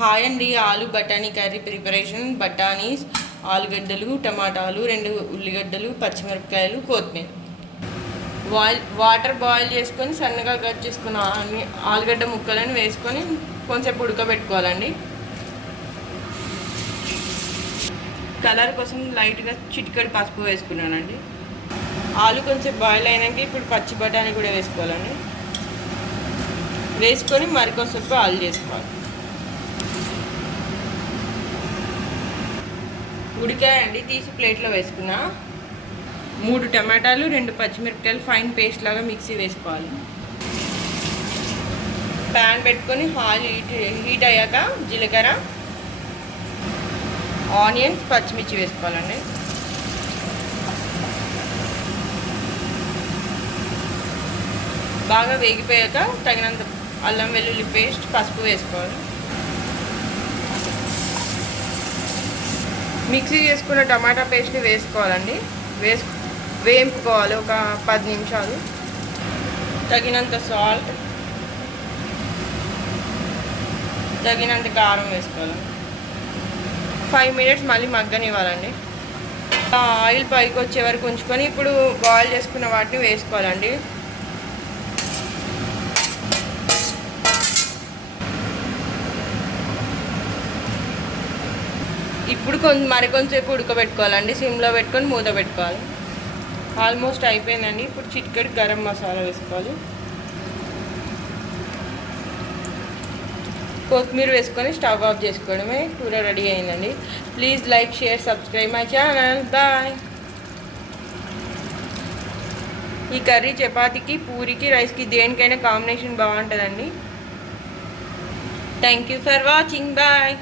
Hi అండి. ఆలు బఠానీ కర్రీ ప్రిపరేషన్. బఠానీస్, ఆలుగడ్డలు, టమాటాలు, 2 ఉల్లిగడ్డలు, పచ్చిమిరపకాయలు, కొత్తిమీర. వాటర్ బాయిల్ చేసుకొని సన్నగా కట్ చేసుకున్న ఆలుగడ్డ ముక్కలను వేసుకొని కొంచెంసేపు ఉడకబెట్టుకోవాలండి. కలర్ కోసం లైట్గా చిటికెడు పసుపు వేసుకున్నానండి. ఆలు కొంచెం బాయిల్ అయినాక ఇప్పుడు పచ్చి బఠానీ కూడా వేసుకోవాలండి. వేసుకొని మరికొంచెంసేపు ఆయిల్ చేసుకోవాలి. ఉడికాయండి, తీసి ప్లేట్లో వేసుకున్నా. 3 టమాటాలు, 2 పచ్చిమిరపకాయలు ఫైన్ పేస్ట్ లాగా మిక్సీ వేసుకోవాలి. ప్యాన్ పెట్టుకొని ఆయిల్ హీట్ అయ్యాక జీలకర్ర, ఆనియన్స్, పచ్చిమిర్చి వేసుకోవాలండి. బాగా వేగిపోయాక తగినంత అల్లం వెల్లుల్లి పేస్ట్, పసుపు వేసుకోవాలి. మిక్సీ చేసుకున్న టమాటా పేస్ట్ని వేసుకోవాలండి. వేయింపుకోవాలి ఒక 10 నిమిషాలు. తగినంత సాల్ట్, తగినంత కారం వేసుకోవాలి. 5 మినిట్స్ మళ్ళీ మగ్గనివ్వాలండి. ఆయిల్ పైకి వచ్చే వరకు ఉంచుకొని ఇప్పుడు బాయిల్ చేసుకున్న వాటిని వేసుకోవాలండి. ఇప్పుడు మరికొంచెంసేపు ఉడకబెట్టుకోవాలండి. సిమ్లో పెట్టుకొని మూత పెట్టుకోవాలి. ఆల్మోస్ట్ అయిపోయిందండి. ఇప్పుడు చిటికెడు గరం మసాలా వేసుకోవాలి. కొత్తిమీర వేసుకొని స్టవ్ ఆఫ్ చేసుకోవడమే. కూర రెడీ అయిందండి. Please like, share, subscribe my channel. Bye. ఈ కర్రీ చపాతీకి, పూరికి, రైస్కి దేనికైనా కాంబినేషన్ బాగుంటుందండి. Thank you for watching. Bye.